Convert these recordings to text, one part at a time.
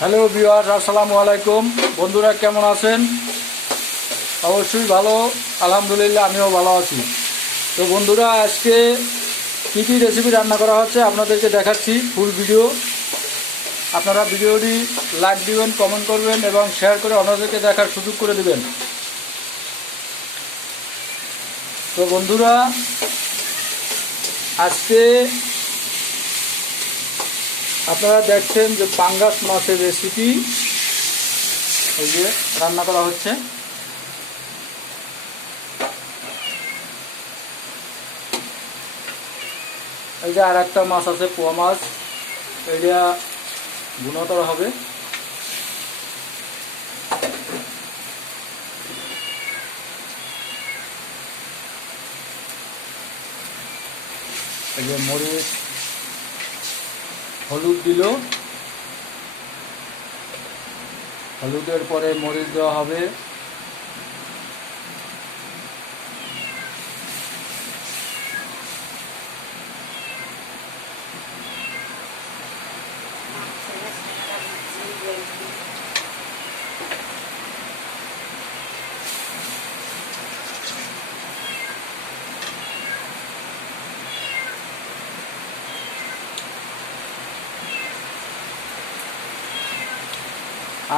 Hello viewers, আসসালামু আলাইকুম। বন্ধুরা কেমন আছেন? অবশ্যই ভালো, আলহামদুলিল্লাহ আমিও ভালো আছি। তো বন্ধুরা, আজকে কী কী রেসিপি রান্না করা হচ্ছে আপনাদেরকে দেখাচ্ছি ফুল ভিডিও। আপনারা ভিডিওটি লাইক দিবেন, কমেন্ট করবেন এবং শেয়ার করে অন্যদেরকে দেখার সুযোগ করে দিবেন। তো বন্ধুরা, আজকে আপনারা দেখছেন যে পাঙ্গাস মাছের রেসিপি এই যে রান্না করা হচ্ছে। এই যে আর একটা মাছ আছে, পোয়া মাছ, এইটা ভুনা করা হবে। এই যে মরিচ হলুদ দিল, হলুদের পরে মরিচ দেওয়া হবে।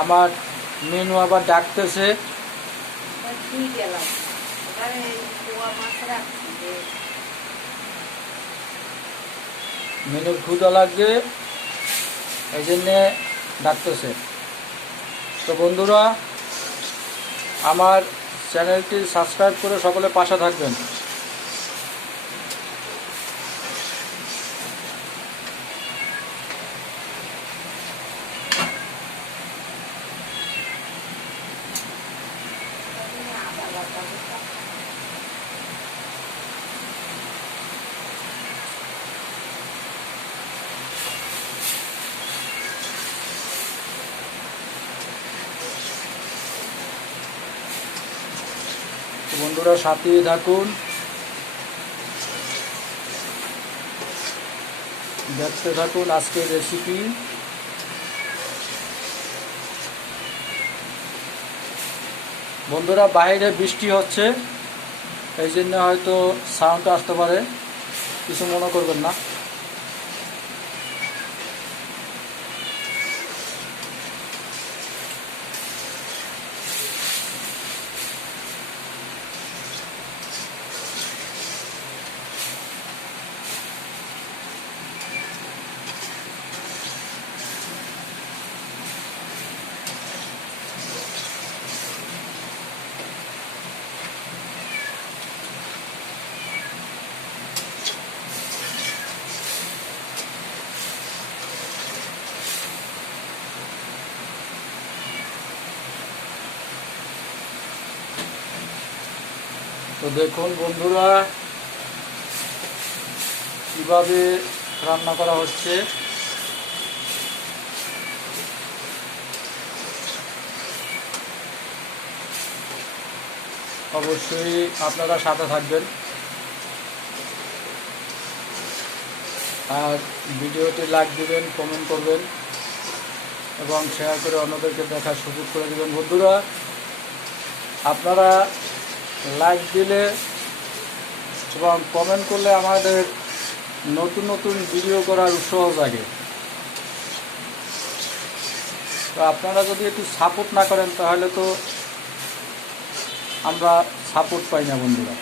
আমার মেনু আবার ডাকতেছে। মেনুর ক্ষুধা লাগবে, এই জন্যে ডাকতেছে। তো বন্ধুরা, আমার চ্যানেলটি সাবস্ক্রাইব করে সকলে পাশে থাকবেন। বন্ধুরা সাথেই থাকুন, দেখতে থাকুন আজকের রেসিপি। বন্ধুরা, বাইরে বৃষ্টি হচ্ছে, এই জন্য হয়তো সাউন্ড আসতে পারে, কিছু মনে করবেন না। তো দেখুন বন্ধুরা, কিভাবে রান্না করা হচ্ছে। অবশ্যই আপনারা সাথে থাকবেন আর ভিডিওটি লাইক দিবেন, কমেন্ট করবেন এবং শেয়ার করে অন্যদেরকে দেখার সুযোগ করে দেবেন। বন্ধুরা, আপনারা লাইক দিলে এবং কমেন্ট করলে আমাদের নতুন নতুন ভিডিও করার উৎসাহ জাগে। তো আপনারা যদি একটু সাপোর্ট না করেন তাহলে তো আমরা সাপোর্ট পাই না বন্ধুরা।